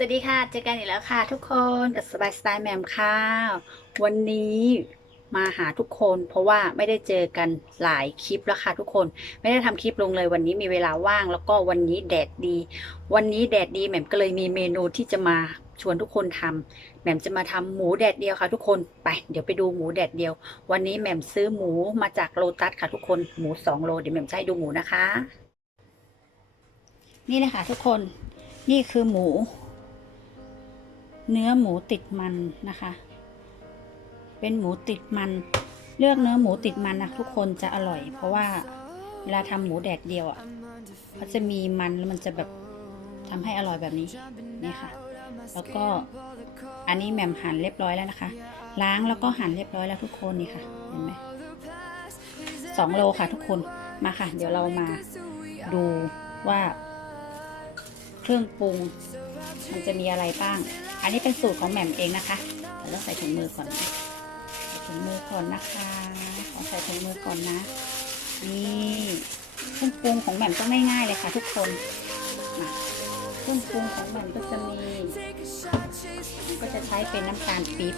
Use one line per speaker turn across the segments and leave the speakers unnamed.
สวัสดีค่ะ เจอกันอีกแล้วค่ะ ทุกคนกับสบายสไตล์แมมค่ะ วันนี้มาหาทุกคนเพราะว่าไม่ได้เจอกันหลายคลิปแล้วค่ะทุกคน ไม่ได้ทำคลิปลงเลยวันนี้มีเวลาว่าง แล้วก็วันนี้แดดดี วันนี้แดดดีแหม่มก็เลยมีเมนูที่จะมาชวนทุกคนทำแหม่มจะมาทำหมูแดดเดียวค่ะทุกคนไปเดี๋ยวไปดูหมูแดดเดียว วันนี้แหม่มซื้อหมูมาจากโลตัสค่ะทุกคนหมูสองโลเดี๋ยวแหม่มจะให้ดูหมูนะคะ นี่เลยค่ะทุกคนนี่คือหมู เนื้อหมูติดมันนะคะ เป็นหมูติดมัน เลือกเนื้อหมูติดมันนะทุกคนจะอร่อย เพราะว่าเวลาทำหมูแดดเดียวอะเขาจะมีมันแล้วมันจะแบบทำให้อร่อยแบบนี้นี่ค่ะ แล้วก็อันนี้แหม่มหั่นเรียบร้อยแล้วนะคะ ล้างแล้วก็หั่นเรียบร้อยแล้วทุกคนนี่ค่ะเห็นไหมสองโลค่ะทุกคนมาค่ะ เดี๋ยวเรามาดูว่า เครื่องปรุง มันจะมีอะไรบ้าง อันนี้เป็นสูตรของแหม่มเองนะคะเราต้องใส่ถุงมือก่อนนะใส่ถุงมือก่อนนะคะขอใส่ถุงมือก่อนนะนี่เครื่องปรุงของแหม่มต้องง่ายๆเลยค่ะทุกคนมาเครื่องปรุงของแหม่มก็จะมี ก็จะใช้เป็นน้ำตาลปี๊บ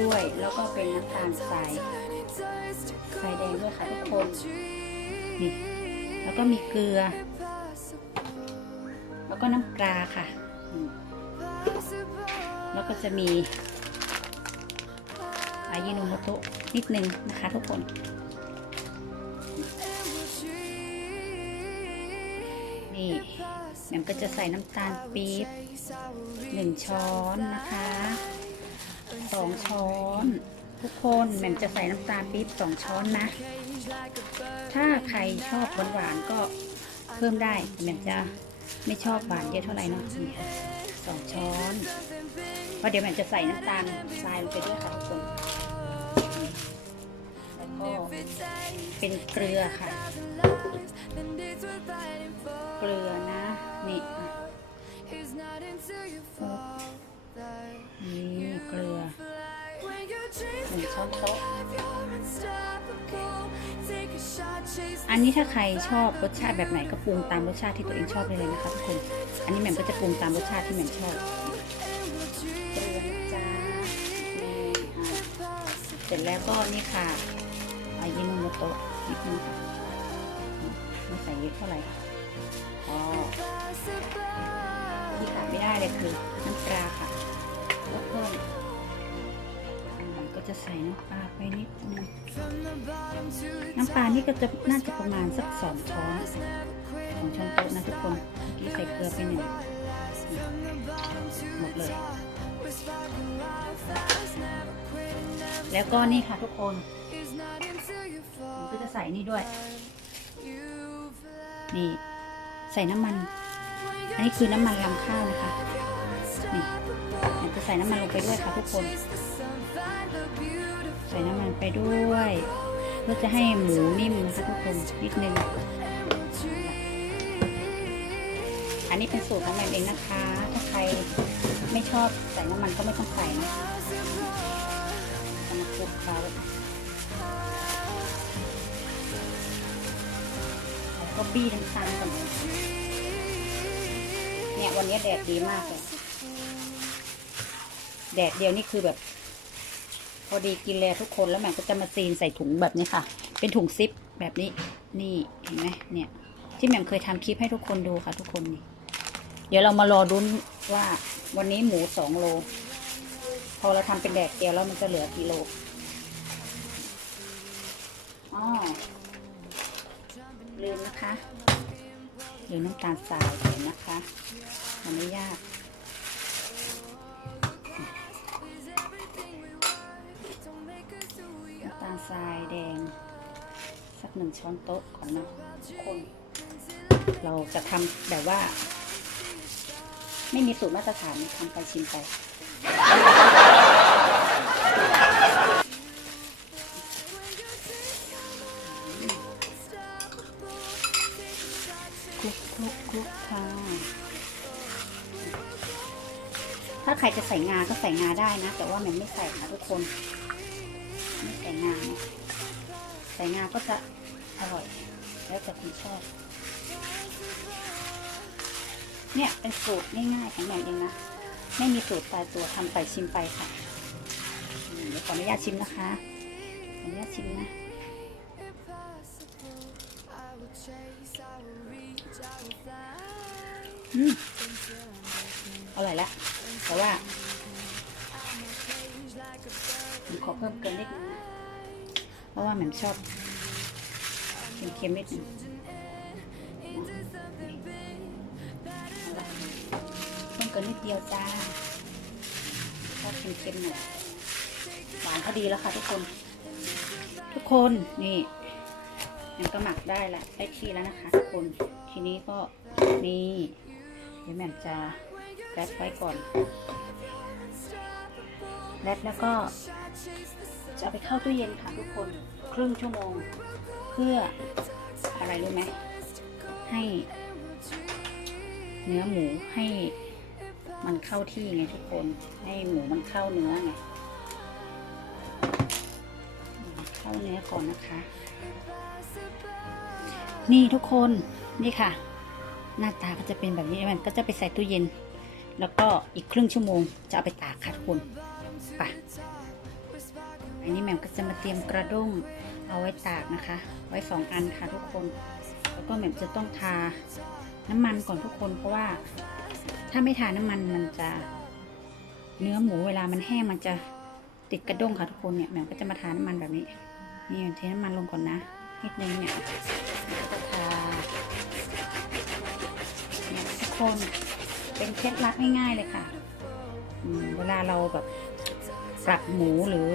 ด้วยแล้วก็เป็นน้ำตาลทรายทรายแดงด้วยค่ะทุกคนนี่แล้วก็มีเกลือ แล้วก็น้ำปลาค่ะอืม แล้วก็จะมีอายิโนโมโตะนิดนึงนะคะทุกคนนี่แหม่มก็จะใส่น้ำตาลปี๊บหนึ่งช้อนนะคะสองช้อนทุกคนแหม่มจะใส่น้ำตาลปี๊บสองช้อนนะ ถ้าใครชอบหวานๆก็เพิ่มได้แหม่มจะไม่ชอบหวานเยอะเท่าไหร่เนาะ สองช้อนเพราะเดี๋ยวแหม่มจะใส่น้ำตาลทรายลงไปด้วยค่ะทุกคนแล้วก็เป็นเกลือค่ะ เกลือนะนี่อะนี่เกลือหนึ่งช้อนโต๊ะ อันนี้ถ้าใครชอบรสชาติแบบไหนก็ปรุงตามรสชาติที่ตัวเองชอบได้เลยนะคะทุกคน อันนี้แหม่มก็จะปรุงตามรสชาติที่แหม่มชอบเสร็จแล้วก็นี่ค่ะอายิโนโมโตะนิดนึงค่ะไม่ใส่เยอะเท่าไหร่อ๋อที่ขาดไม่ได้เลยคือน้ำปลาค่ะแล้วเพิ่มก็จะใส่น้ำปลาไปนิดนึง น้ำปลานี่ก็จะน่าจะประมาณสักสองช้อนสองช้อนโต๊ะนะทุกคนเมื่อกี้ใส่เกลือไปหนึ่งหมดเลย แล้วก็นี่ค่ะทุกคนก็จะใส่นี่ด้วย นี่ ใส่น้ำมัน อันนี้คือน้ำมันลำข้าวนะคะ นี่จะใส่น้ำมันลงไปด้วยค่ะทุกคน ใส่น้ำมันไปด้วยเพื่อจะให้หมูนิ่มนะคะทุกคนนิดนึง อันนี้เป็นสูตรของแม่เองนะคะ ถ้าใครไม่ชอบใส่น้ำมันก็ไม่ต้องใส่นะมาคลุกเขาแล้วก็บี้น้ำตาลก่อนเนี่ยวันนี้แดดดีมากเลยแดดเดียวนี่คือแบบ พอดีกินเลยทุกคนแล้วแม่ก็จะมาซีนใส่ถุงแบบนี้ค่ะ เป็นถุงซิปแบบนี้นี่เห็นไหมเนี่ย ที่แม่เคยทำคลิปให้ทุกคนดูค่ะทุกคนนี่เดี๋ยวเรามารอดุนว่าวันนี้หมูสองโล พอเราทำเป็นแดดเดียวแล้วมันจะเหลือกี่โลอ๋อลืมนะคะลืมน้ำตาลทรายเห็นนะคะ มันไม่ยาก ทรายแดง สักหนึ่งช้อนโต๊ะก่อนเนาะทุกคน เราจะทำแบบว่า ไม่มีสูตรมาตรฐานทำไปชิมไปคลุกคลุกคลุกค่ะถ้าใครจะใส่งาก็ใส่งาได้นะ แต่ว่าแมันไม่ใส่ค่ะทุกคน ไม่ใส่งาเนาะใส่งาก็จะอร่อย แล้วแต่คุณชอบ เนี่ยเป็นสูตรง่ายๆของแหม่เองนะ ไม่มีสูตรตายตัวทำไปชิมไปค่ะเดี๋ยวขออนุญาตชิมนะคะขออนุญาตชิมนะอืมอร่อยและแต่ว่า ขอเพิ่มเกินนิดนึงนะเพราะว่าแหม่มชอบเค็มๆนิดนึงเพิ่มเกินนิดเดียวจ้าชอบเค็มๆหน่อยหวานพอดีแล้วค่ะทุกคน ทุกคนนี่มันก็หมักได้ละได้ที่แล้วนะคะทุกคนทีนี้ก็นี่เดี๋ยวแหม่มจะแรปไว้ก่อน แรปแล้วก็จะไปเข้าตู้เย็นค่ะทุกคนครึ่งชั่วโมง เพื่ออะไรรู้ไหมให้เนื้อหมูให้มันเข้าที่ไงทุกคน ให้หมูมันเข้าเนื้อไงเข้าเนื้อก่อนนะคะ นี่ทุกคนนี่ค่ะ หน้าตาก็จะเป็นแบบนี้มันก็จะไปใส่ตู้เย็น แล้วก็อีกครึ่งชั่วโมงจะเอาไปตากค่ะทุกคน ไปอันนี้แหม่มก็จะมาเตรียมกระด้งเอาไว้ตากนะคะ ไว้สองอันค่ะทุกคน แล้วก็แหม่มจะต้องทาน้ำมันก่อนทุกคนเพราะว่า ถ้าไม่ทาน้ำมันมันจะ เนื้อหมูเวลามันแห้งมันจะติดกระด้งค่ะทุกคนเนี่ยแหม่มก็จะมาทาน้ำมันแบบนี้ นี่เทน้ำมันลงก่อนนะนิดนึงเนี่ยก็ทาเนี่ยทุกคนเป็นเคล็ดลับง่ายๆเลยค่ะ เวลาเราแบบ ปรับหมูหรือ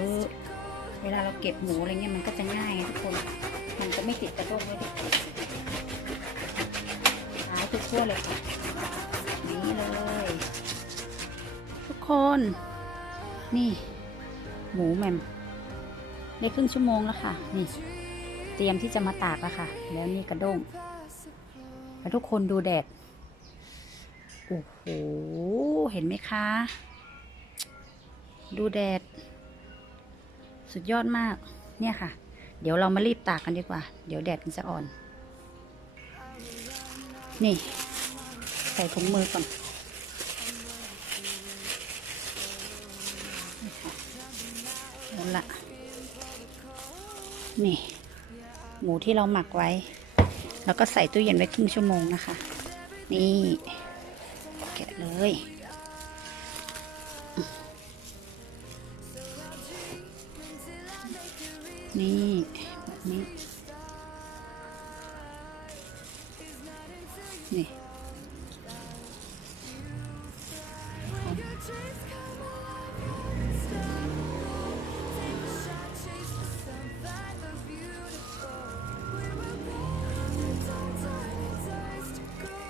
เวลาเราเก็บหมูอะไรเงี้ยมันก็จะง่ายทุกคน มันจะไม่ติดกระด้งไม่ติดหายทุกทั่วเลยค่ะนี่เลย ทุกคน นี่ หมูแมมได้ครึ่งชั่วโมงแล้วค่ะ นี่ เตรียมที่จะมาตากแล้วค่ะ แล้วนี่กระด้งแล้วทุกคนดูแดดโอ้โห เห็นไหมคะ ดูแดด สุดยอดมาก เนี่ยค่ะ เดี๋ยวเรามารีบตากกันดีกว่า เดี๋ยวแดดมันจะอ่อน นี่ ใส่ถุงมือก่อนนี่ค่ะเอาละนี่ หมูที่เราหมักไว้ แล้วก็ใส่ตู้เย็นไว้ครึ่งชั่วโมงนะคะ นี่ แกะเลย นี่แบบนี้ นี่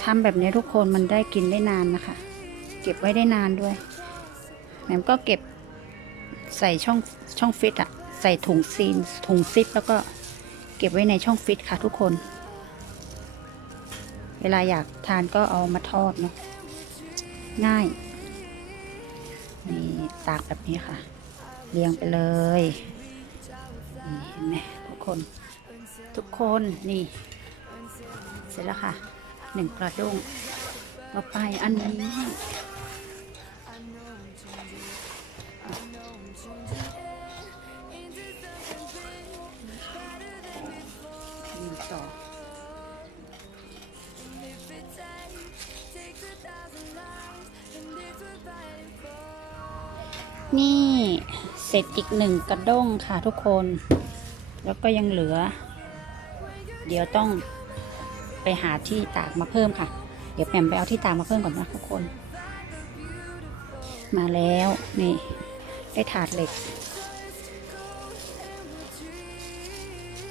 ทำแบบนี้ทุกคนมันได้กินได้นานนะคะ เก็บไว้ได้นานด้วยแหม่มก็เก็บใส่ช่องช่องฟิตอะ ใส่ถุงซีนถุงซิป แล้วก็เก็บไว้ในช่องฟิตค่ะทุกคน เวลาอยากทานก็เอามาทอดเนาะง่าย นี่ตากแบบนี้ค่ะ เรียงไปเลยนี่เห็นไหมทุกคน ทุกคนนี่ เสร็จแล้วค่ะหนึ่งกระด้งต่อไปอันนี้ ร็จอีกหนึ่งกระด้งค่ะทุกคน แล้วก็ยังเหลือ เดี๋ยวต้องไปหาที่ตากมาเพิ่มค่ะ เดี๋ยวแปมไปเอาที่ตากมาเพิ่มก่อนนะทุกคน มาแล้วนี่ได้ถาดเหล็ก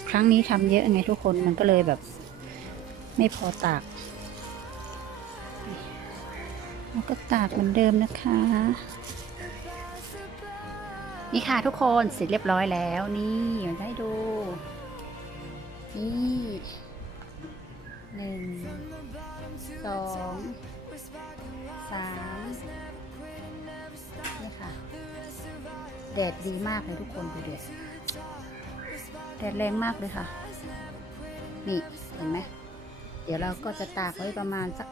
ครั้งนี้ทำเยอะไงทุกคนมันก็เลยแบบ ไม่พอตากแล้วก็ตากเหมือนเดิมนะคะ นี่ค่ะทุกคนเสร็จเรียบร้อยแล้ว นี่อยากให้ดู นี่หนึ่งสองสามนี่ค่ะแดดดีมากเลยทุกคนดูแดดแดดแรงมากเลยค่ะ นี่เห็นไหมเดี๋ยวเราก็จะตากไว้ประมาณสัก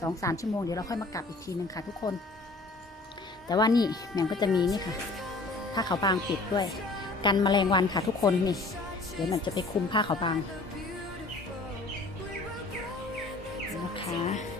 สสองสามชั่วโมงเดี๋ยวเราค่อยมากลับอีกทีนึงค่ะทุกคน แต่ว่านี่แหม่มก็จะมีนี่ค่ะ ผ้าขาวบางปิดด้วย กันแมลงวันค่ะทุกคนนี่ เดี๋ยวหม่มจะไปคุมผ้าขาวบางนะคะ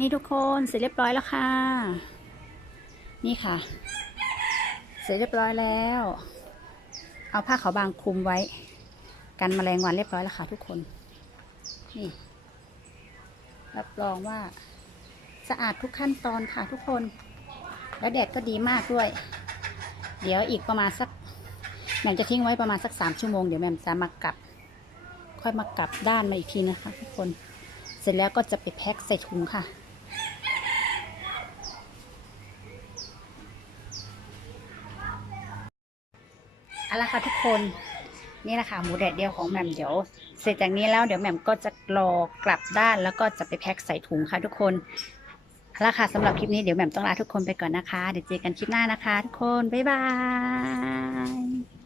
นี่ทุกคนเสร็จเรียบร้อยแล้วค่ะ นี่ค่ะ เสร็จเรียบร้อยแล้ว เอาผ้าขาวบางคลุมไว้ กันแมลงวันเรียบร้อยแล้วค่ะ ทุกคน นี่ รับรองว่า สะอาดทุกขั้นตอนค่ะ ทุกคน แล้วแดดก็ดีมากด้วย เดี๋ยวอีกประมาณสักแหม่มจะทิ้งไว้ประมาณสักสามชั่วโมงเดี๋ยวแหม่มจะมากลับ ค่อยมากลับด้านมาอีกทีนะคะ ทุกคน เสร็จแล้วก็จะไปแพ็คใส่ถุงค่ะ เอาละค่ะทุกคนนี่แหละค่ะหมูแดดเดียวของแหม่มเดี๋ยว เสร็จจากนี้แล้วเดี๋ยวแหม่มก็จะรอกลับด้านแล้วก็จะไปแพ็คใส่ถุงค่ะทุกคนเอาละค่ะสำหรับคลิปนี้เดี๋ยวแหม่มต้องลาทุกคนไปก่อนนะคะ เดี๋ยวเจอกันคลิปหน้านะคะ ทุกคนบ๊ายบาย